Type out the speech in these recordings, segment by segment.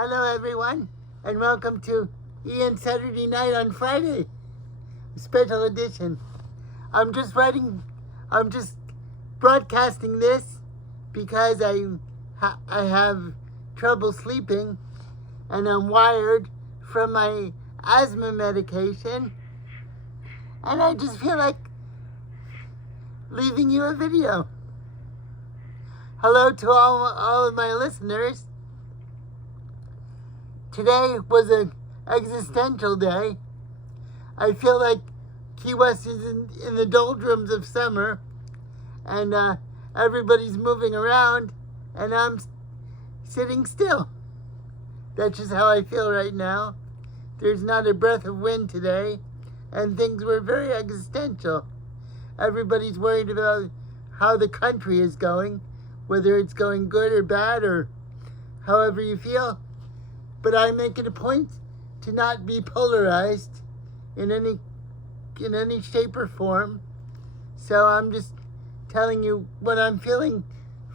Hello everyone, and welcome to Ian Saturday Night on Friday, special edition. I'm just broadcasting this because I have trouble sleeping, and I'm wired from my asthma medication, and I just feel like leaving you a video. Hello to all of my listeners. Today was an existential day. I feel like Key West is in the doldrums of summer, and everybody's moving around, and I'm sitting still. That's just how I feel right now. There's not a breath of wind today, and things were very existential. Everybody's worried about how the country is going, whether it's going good or bad or however you feel. But I make it a point to not be polarized in any shape or form. So I'm just telling you what I'm feeling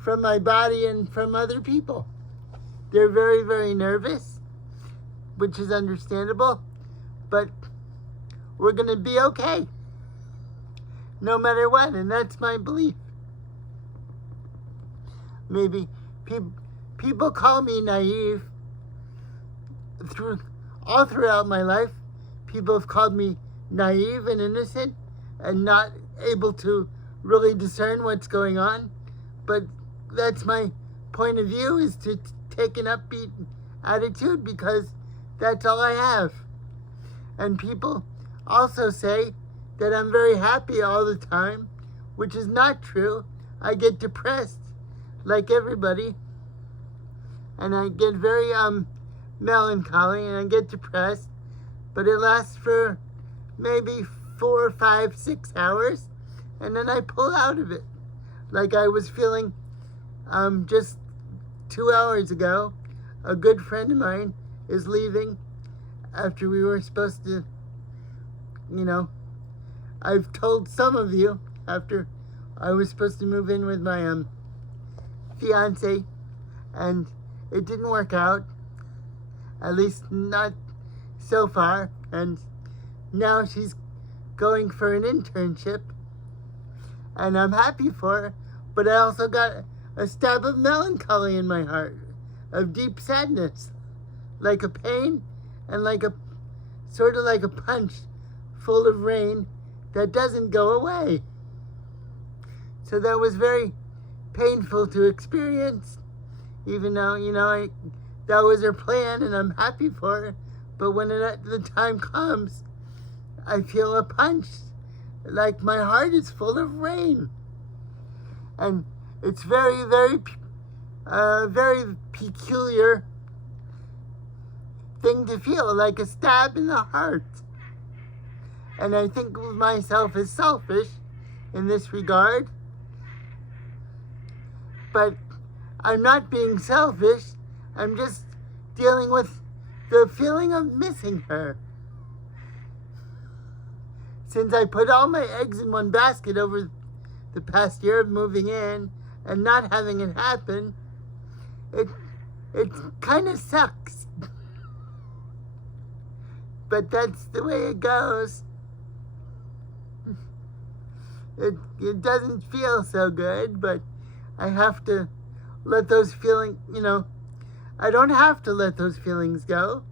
from my body and from other people. They're very, very nervous, which is understandable, but we're going to be okay, no matter what, and that's my belief. Maybe people call me naive. All throughout my life, people have called me naive and innocent and not able to really discern what's going on. But that's my point of view, is to take an upbeat attitude, because that's all I have. And people also say that I'm very happy all the time, which is not true. I get depressed like everybody, and I get very melancholy, and I get depressed, but it lasts for maybe 4, 5, 6 hours, and then I pull out of it. Like I was feeling just 2 hours ago. A good friend of mine is leaving after we were supposed to, I've told some of you, after I was supposed to move in with my fiance, and it didn't work out. At least not so far, and now she's going for an internship, and I'm happy for her, but I also got a stab of melancholy in my heart, of deep sadness, like a pain, and like a sort of like a punch full of rain that doesn't go away. So that was very painful to experience, even though, that was her plan, and I'm happy for her. But when the time comes, I feel a punch, like my heart is full of rain. And it's very, very, very peculiar thing to feel, like a stab in the heart. And I think of myself as selfish in this regard. But I'm not being selfish. I'm just dealing with the feeling of missing her. Since I put all my eggs in one basket over the past year of moving in and not having it happen, it kind of sucks. But that's the way it goes. It doesn't feel so good, but I have to let those feelings, I don't have to let those feelings go,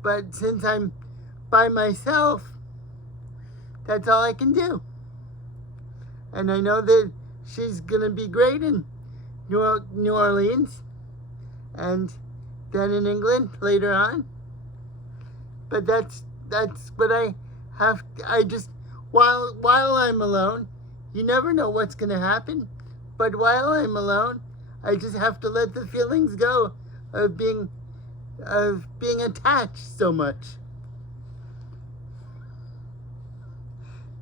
but since I'm by myself, that's all I can do. And I know that she's going to be great in New Orleans, and then in England later on. But that's what I have. I just, while I'm alone, you never know what's going to happen, but while I'm alone, I just have to let the feelings go of being attached so much,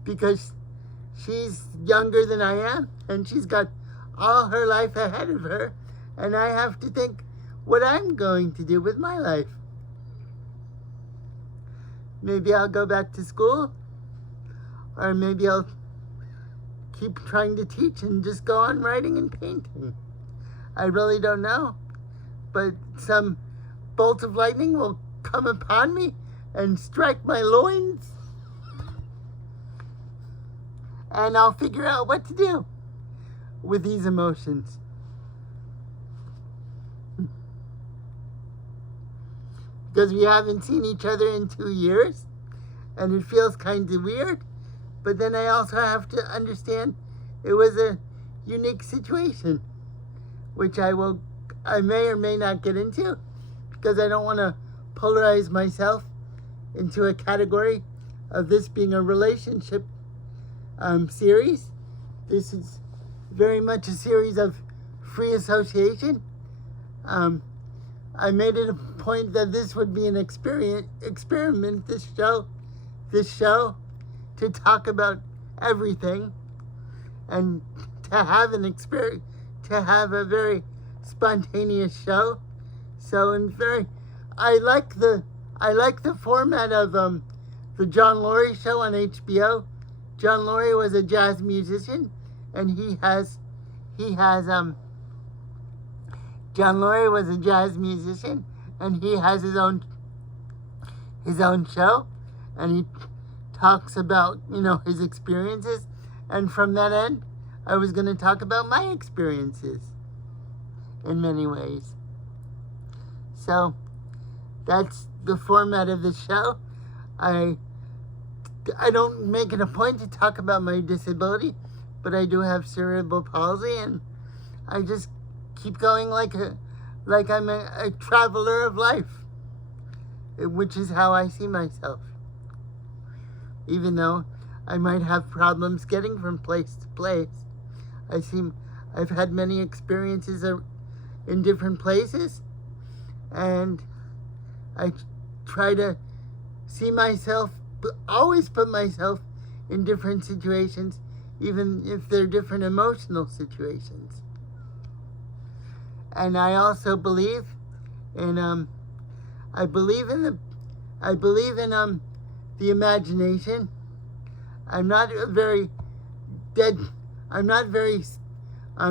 because she's younger than I am, and she's got all her life ahead of her, and I have to think what I'm going to do with my life. Maybe I'll go back to school, or maybe I'll keep trying to teach and just go on writing and painting. I really don't know. But some bolt of lightning will come upon me and strike my loins, and I'll figure out what to do with these emotions. Because we haven't seen each other in 2 years, and it feels kind of weird, but then I also have to understand it was a unique situation, which I may or may not get into, because I don't want to polarize myself into a category of this being a relationship series. This is very much a series of free association. I made it a point that this would be an experiment, this show, to talk about everything, and to have a very spontaneous show. So I like the format of the John Laurie show on HBO. John Laurie was a jazz musician, and John Laurie was a jazz musician, and he has his own show, and he talks about, his experiences. And from that end, I was going to talk about my experiences in many ways. So that's the format of the show. I don't make it a point to talk about my disability, but I do have cerebral palsy, and I just keep going like I'm a traveler of life, which is how I see myself. Even though I might have problems getting from place to place, I've had many experiences in different places, and I try to see myself, always put myself in different situations, even if they're different emotional situations. And I also believe in the imagination. I'm not very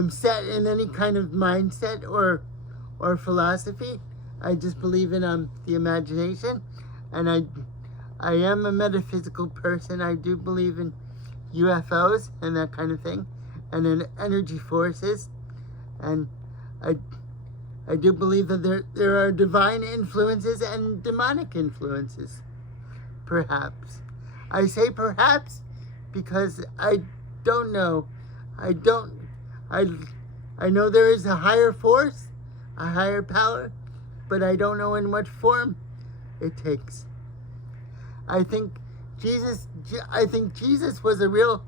set in any kind of mindset or philosophy. I just believe in the imagination, and I am a metaphysical person. I do believe in UFOs and that kind of thing, and in energy forces, and I do believe that there are divine influences and demonic influences. Perhaps. I say perhaps because I don't know. I know there is a higher force, a higher power, but I don't know in what form it takes. I think Jesus was a real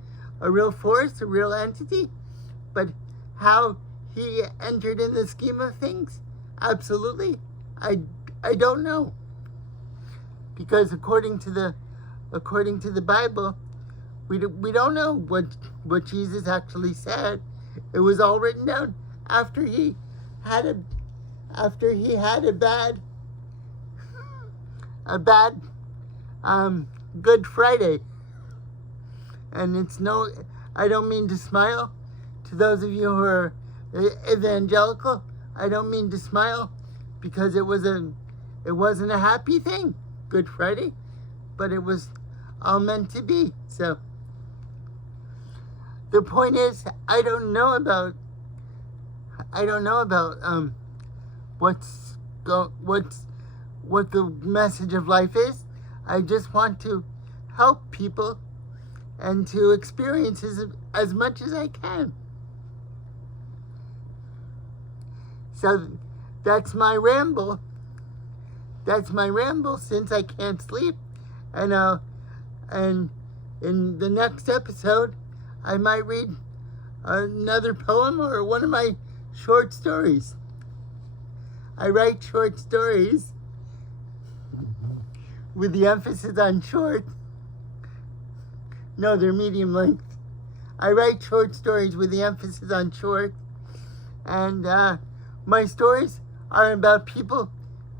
force, a real entity, but how he entered in the scheme of things, absolutely, I don't know. Because according to the Bible, we don't know what Jesus actually said. It was all written down after he had a bad Good Friday. And I don't mean to smile to those of you who are evangelical. I don't mean to smile because it wasn't a happy thing, Good Friday, but it was all meant to be. So the point is, I don't know about what the message of life is. I just want to help people and to experience as much as I can. So that's my ramble. That's my ramble since I can't sleep. And in the next episode, I might read another poem or one of my short stories. I write short stories with the emphasis on short. No, they're medium length. I write short stories with the emphasis on short. And my stories are about people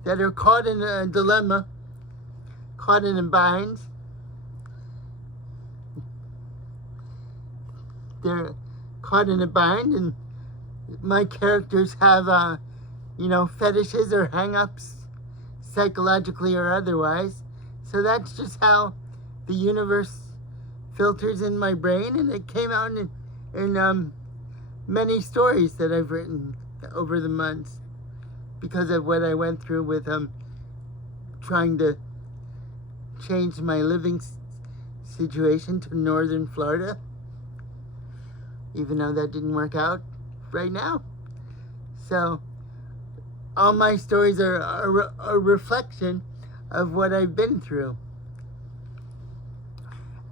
that are caught in a dilemma, caught in a bind. They're caught in a bind, and my characters have, fetishes or hang-ups psychologically or otherwise. So that's just how the universe filters in my brain, and it came out in many stories that I've written over the months because of what I went through with trying to change my living situation to northern Florida, even though that didn't work out right now. So all my stories are a reflection of what I've been through.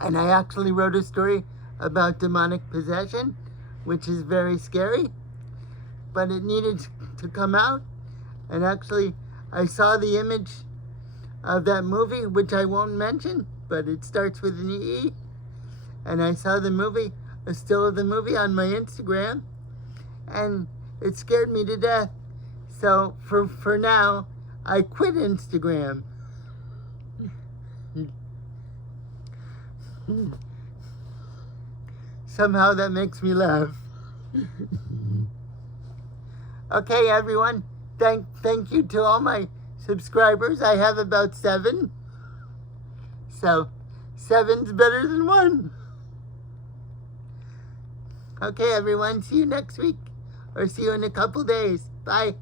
And I actually wrote a story about demonic possession, which is very scary, but it needed to come out. And actually, I saw the image of that movie, which I won't mention, but it starts with an E. And I saw the movie, a still of the movie on my Instagram, and it scared me to death. So for now, I quit Instagram. Somehow that makes me laugh. Okay, everyone. Thank you to all my subscribers. I have about 7. So 7's better than 1. Okay, everyone. See you next week. Or see you in a couple days. Bye.